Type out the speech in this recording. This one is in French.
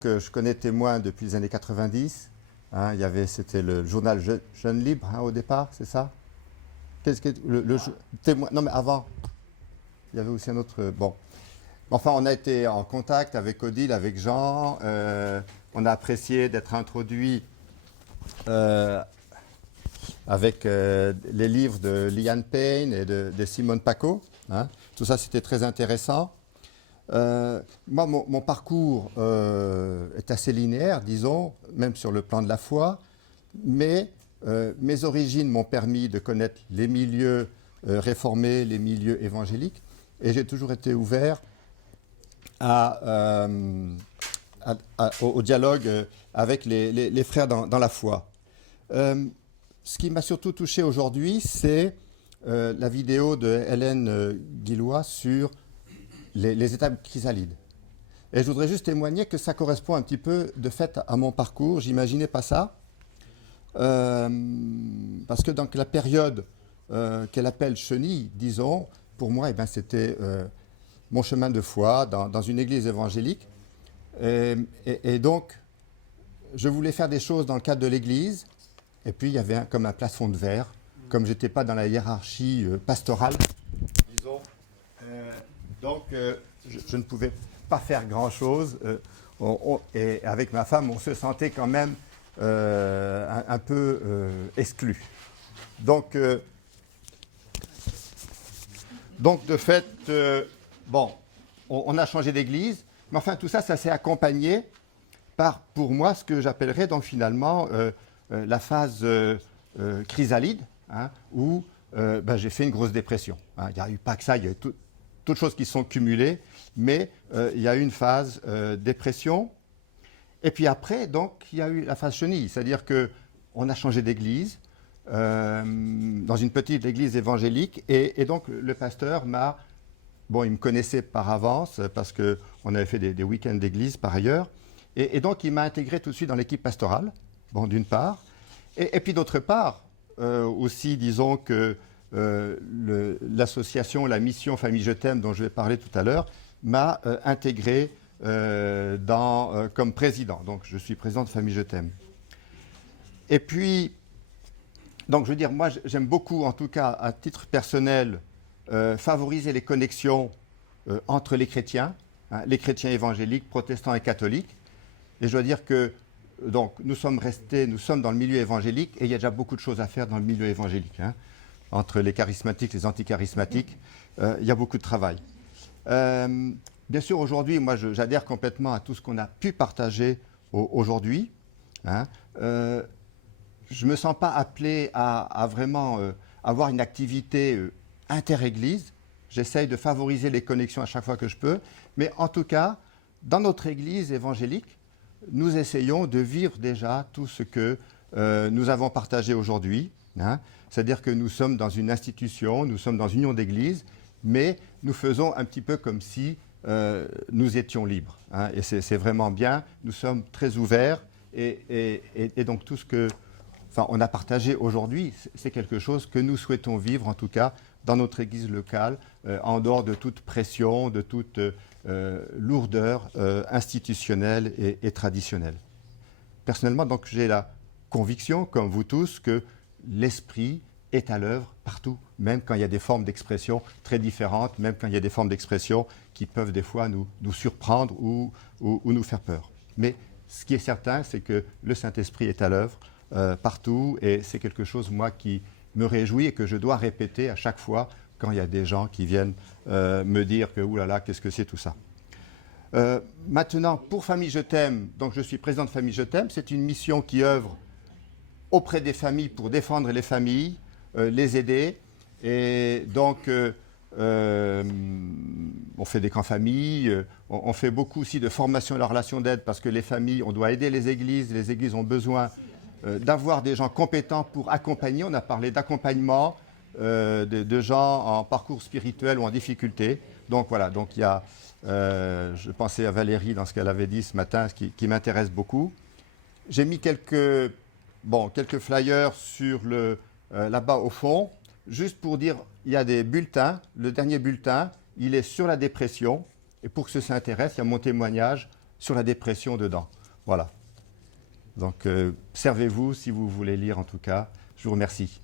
Que je connais Témoin depuis les années 90. Hein, c'était le journal Jeune Libre hein, au départ, c'est ça? Qu'est-ce que Témoin? Non, mais avant, il y avait aussi un autre. Bon, enfin, on a été en contact avec Odile, avec Jean. On a apprécié d'être introduit euh, avec les livres de Liane Payne et de Simone Paco. Hein. Tout ça, c'était très intéressant. Moi, mon parcours est assez linéaire, disons, même sur le plan de la foi, mais mes origines m'ont permis de connaître les milieux réformés, les milieux évangéliques, et j'ai toujours été ouvert au dialogue avec les frères dans la foi. Ce qui m'a surtout touché aujourd'hui, c'est la vidéo de Hélène Guillois sur les étapes chrysalides. Et je voudrais juste témoigner que ça correspond un petit peu de fait à mon parcours. J'imaginais pas ça. Parce que dans la période qu'elle appelle chenille, disons, pour moi, c'était mon chemin de foi dans une église évangélique. Et donc, je voulais faire des choses dans le cadre de l'église. Et puis, il y avait comme un plafond de verre. Comme je n'étais pas dans la hiérarchie pastorale, disons. Donc, je ne pouvais pas faire grand-chose. Et avec ma femme, on se sentait quand même un peu exclus. Donc, de fait, on a changé d'église. Mais enfin, tout ça, ça s'est accompagné par, pour moi, ce que j'appellerais donc finalement la phase chrysalide, hein, où j'ai fait une grosse dépression. Hein. Il n'y a eu pas que ça, il y a eu toutes choses qui sont cumulées, mais il y a eu une phase dépression. Et puis après, donc, il y a eu la phase chenille, c'est-à-dire qu'on a changé d'église, dans une petite église évangélique, et donc le pasteur il me connaissait par avance, parce qu'on avait fait des week-ends d'église par ailleurs, et donc il m'a intégré tout de suite dans l'équipe pastorale, d'une part, et puis d'autre part, aussi, disons que l'association, la mission Famille Je t'aime, dont je vais parler tout à l'heure, m'a intégré comme président. Donc, je suis président de Famille Je t'aime. Et puis, donc, je veux dire, moi, j'aime beaucoup, en tout cas, à titre personnel, favoriser les connexions entre les chrétiens évangéliques, protestants et catholiques. Et je dois dire que donc, nous sommes dans le milieu évangélique, et il y a déjà beaucoup de choses à faire dans le milieu évangélique. Hein. Entre les charismatiques, les anticharismatiques, il y a beaucoup de travail. Bien sûr, aujourd'hui, moi, j'adhère complètement à tout ce qu'on a pu partager aujourd'hui. Hein. Je ne me sens pas appelé à vraiment avoir une activité inter-église. J'essaye de favoriser les connexions à chaque fois que je peux. Mais en tout cas, dans notre église évangélique, nous essayons de vivre déjà tout ce que nous avons partagé aujourd'hui. Hein. C'est-à-dire que nous sommes dans une institution, nous sommes dans une union d'église, mais nous faisons un petit peu comme si nous étions libres. Hein. Et c'est vraiment bien. Nous sommes très ouverts. Et donc tout ce on a partagé aujourd'hui, c'est quelque chose que nous souhaitons vivre, en tout cas, dans notre église locale, en dehors de toute pression, de toute lourdeur institutionnelle et traditionnelle. Personnellement, donc, j'ai la conviction, comme vous tous, que l'esprit est à l'œuvre partout, même quand il y a des formes d'expression très différentes, même quand il y a des formes d'expression qui peuvent des fois nous surprendre ou nous faire peur. Mais ce qui est certain, c'est que le Saint-Esprit est à l'œuvre partout, et c'est quelque chose, moi, qui me réjouit et que je dois répéter à chaque fois quand il y a des gens qui viennent me dire que, oulala, qu'est-ce que c'est tout ça. Maintenant, pour Famille Je t'aime, donc je suis président de Famille Je t'aime, c'est une mission qui œuvre auprès des familles pour défendre les familles, les aider. Et donc, on fait des camps familles, on fait beaucoup aussi de formation et de la relation d'aide, parce que les familles, on doit aider les églises ont besoin d'avoir des gens compétents pour accompagner. On a parlé d'accompagnement de gens en parcours spirituel ou en difficulté. Donc voilà, donc il y a, je pensais à Valérie dans ce qu'elle avait dit ce matin, ce qui m'intéresse beaucoup. J'ai mis quelques flyers sur là-bas au fond, juste pour dire, il y a des bulletins. Le dernier bulletin, il est sur la dépression. Et pour ceux qui s'intéressent, il y a mon témoignage sur la dépression dedans. Voilà. Donc, servez-vous si vous voulez lire en tout cas. Je vous remercie.